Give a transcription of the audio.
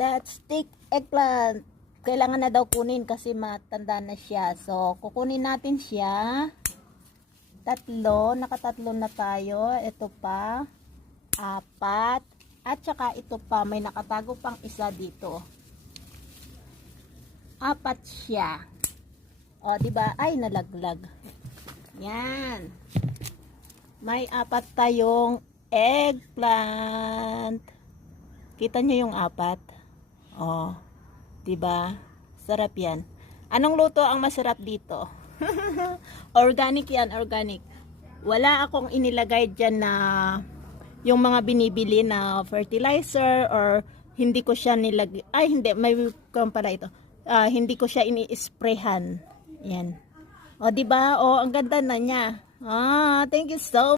Let's take eggplant. Kailangan na daw kunin kasi matanda na siya. So, kukunin natin siya. Nakatatlo na tayo. Ito pa, 4. At saka ito pa, may nakatago pang isa dito. 4 siya. O, diba? Ay, nalaglag. Yan. May 4 tayong eggplant. Kita nyo yung 4? Oh, 'di ba? Sarap 'yan. Anong luto ang masarap dito? Organic 'yan, organic. Wala akong inilagay diyan na yung mga binibili na fertilizer or hindi ko siya nilagay. Ay, hindi, may pala ito. Hindi ko siya ini-sprayhan. 'Yan. Oh, 'di ba? Oh, ang ganda na niya. Thank you so